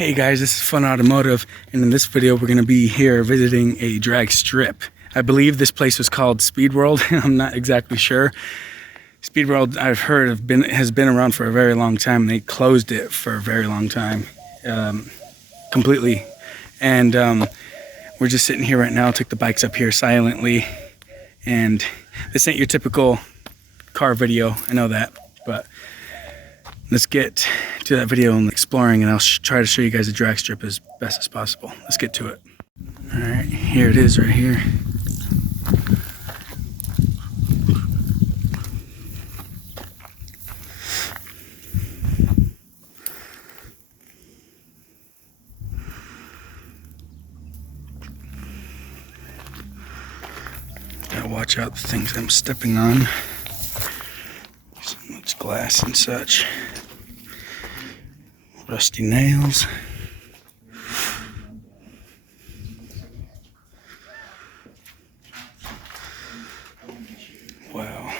Hey guys, this is Fun Automotive, and in this video we're going to be here visiting a drag strip. I believe this place was called Speed World. I'm not exactly sure. Speed World, I've heard, has been around for a very long time. They closed it for a very long time, completely. And we're just sitting here right now. Took the bikes up here silently, and this ain't your typical car video. I know that, but let's get to that video and exploring, and I'll try to show you guys the drag strip as best as possible. Let's get to it. All right, here it is right here. Gotta watch out the things I'm stepping on. So much glass and such. Rusty nails. Wow,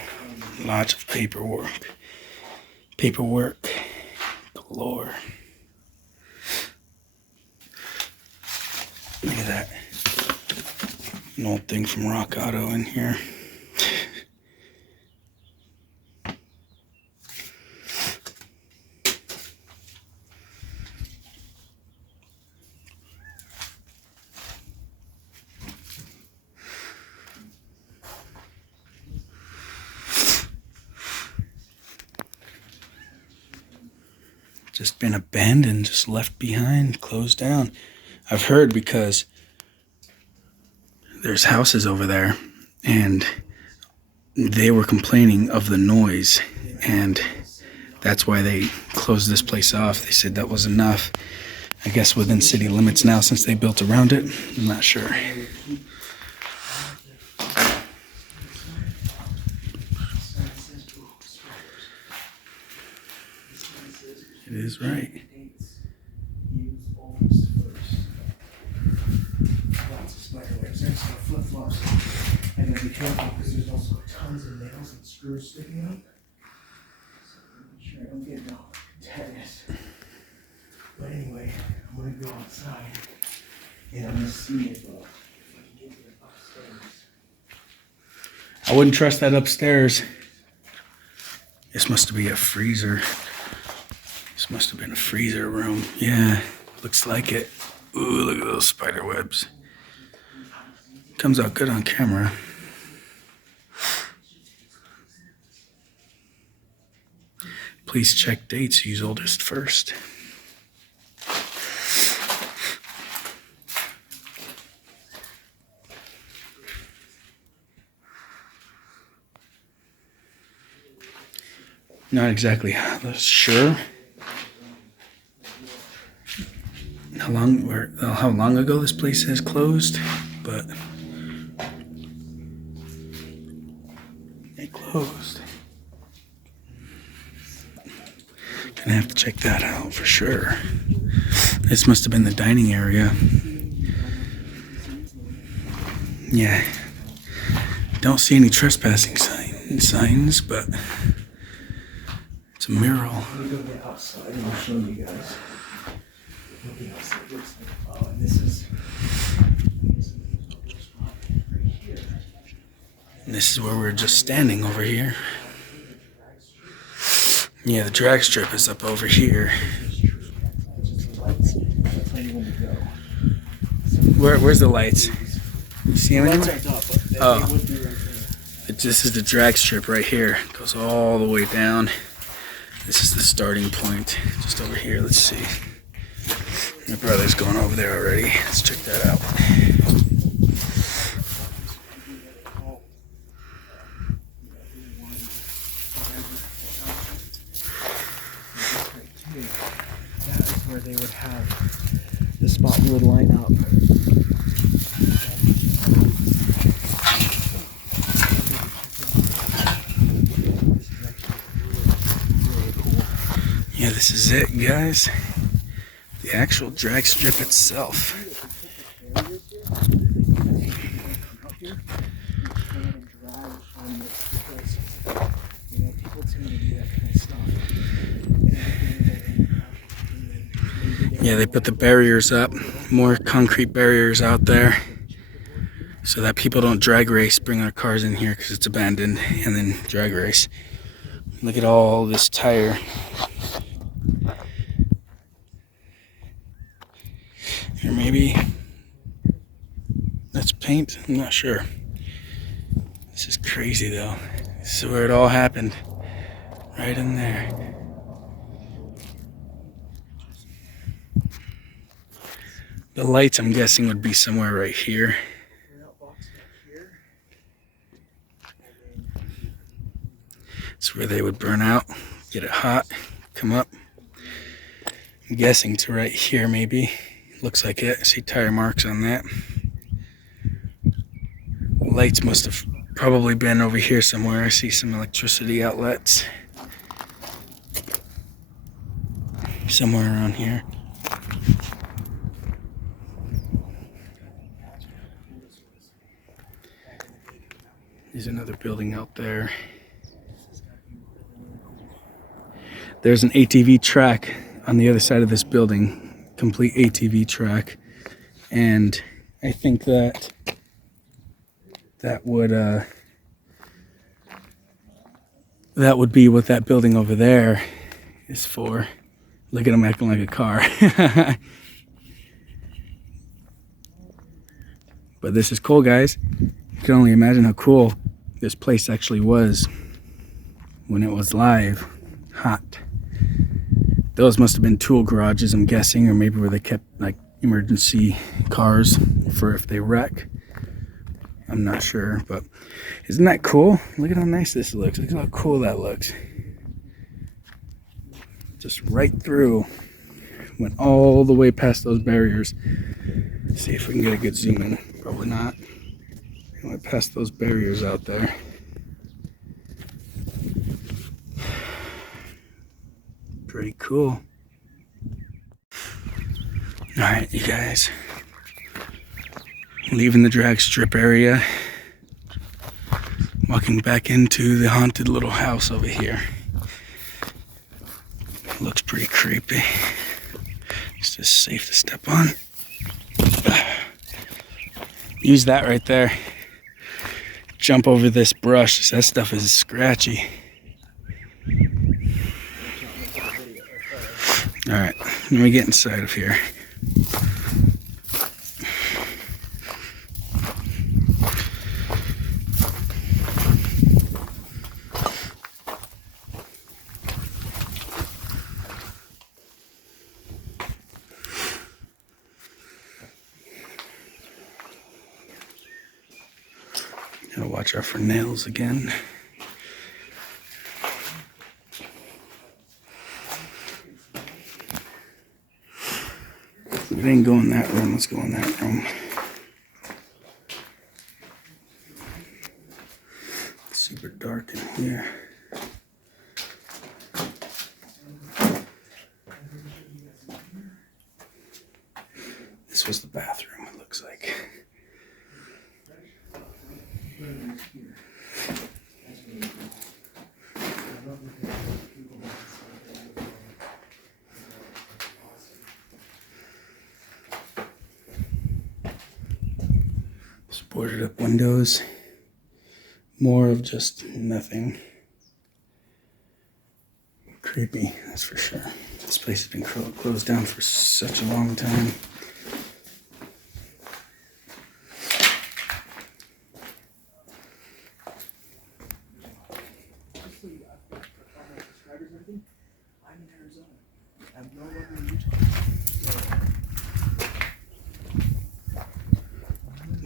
lots of paperwork. Paperwork galore. Look at that. An old thing from Rock Auto in here. Just been abandoned, just left behind, closed down. I've heard because there's houses over there and they were complaining of the noise, and that's why they closed this place off. They said that was enough. I guess within city limits now since they built around it. I'm not sure. It is right. Lots of spider webs. There's some flip flops. I gotta be careful because there's also tons of nails and screws sticking out. So I'm not sure I don't get no tetanus. But anyway, I'm gonna go outside and I'm gonna see if I can get to the upstairs. I wouldn't trust that upstairs. This must be a freezer. This must have been a freezer room. Yeah, looks like it. Ooh, look at those spider webs. Comes out good on camera. Please check dates. Use oldest first. Not exactly sure how long ago this place has closed, but it closed. Gonna have to check that out for sure. This must have been the dining area. Yeah. Don't see any trespassing signs, but it's a mural. I'm gonna go get outside and I'll show you guys what the outside looks like. Oh, and this is right here. And this is where we're just standing over here. Yeah, the drag strip is up over here. Where's the lights? You see them anywhere? Oh, this is the drag strip right here. It goes all the way down. This is the starting point, just over here. Let's see. My brother's going over there already. Let's check that out. That is where they would have the spot we would line up. Yeah, this is it, guys. The actual drag strip itself. Yeah, they put the barriers up, more concrete barriers out there, so that people don't drag race, bring their cars in here because it's abandoned, and then drag race. Look at all this tire. Or maybe that's paint, I'm not sure. This is crazy though. This is where it all happened, right in there. The lights, I'm guessing, would be somewhere right here. It's where they would burn out, get it hot, come up. I'm guessing to right here maybe. Looks like it. I see tire marks on that. The lights must have probably been over here somewhere. I see some electricity outlets. Somewhere around here. There's another building out there. There's an ATV track on the other side of this building, complete ATV track, and I think that would be what that building over there is for. Look at him acting like a car. But this is cool, guys. You can only imagine how cool this place actually was when it was live, hot. Those must have been tool garages, I'm guessing, or maybe where they kept like emergency cars for if they wreck. I'm not sure, but isn't that cool? Look at how nice this looks. Look at how cool that looks. Just right through. Went all the way past those barriers. Let's see if we can get a good zoom in. Probably not. Went past those barriers out there. Pretty cool. Alright, you guys. Leaving the drag strip area. Walking back into the haunted little house over here. Looks pretty creepy. It's just safe to step on. Use that right there. Jump over this brush. That stuff is scratchy. Alright, let me get inside of here. Gotta watch out for nails again. We didn't go in that room, let's go in that room. It's super dark in here. This was the bathroom, it looks like. Boarded up windows. More of just nothing. Creepy, that's for sure. This place has been closed down for such a long time.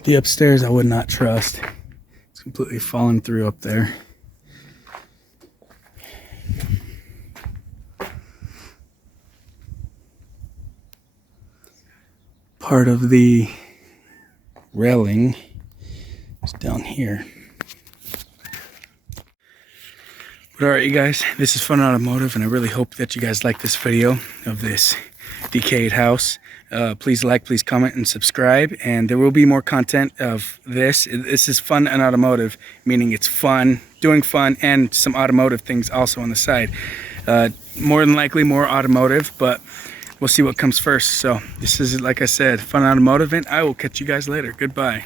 The upstairs I would not trust. It's completely fallen through up there. Part of the railing is down here. But alright, you guys, this is Fun Automotive, and I really hope that you guys like this video of this decayed house. Please like, please comment, and subscribe, and there will be more content of this. This is Fun and Automotive, meaning it's fun, doing fun, and some automotive things also on the side. More than likely more automotive, but we'll see what comes first. So this is, like I said, Fun Automotive, and I will catch you guys later. Goodbye.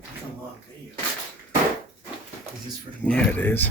That's a long video. Is this for the Yeah, it is.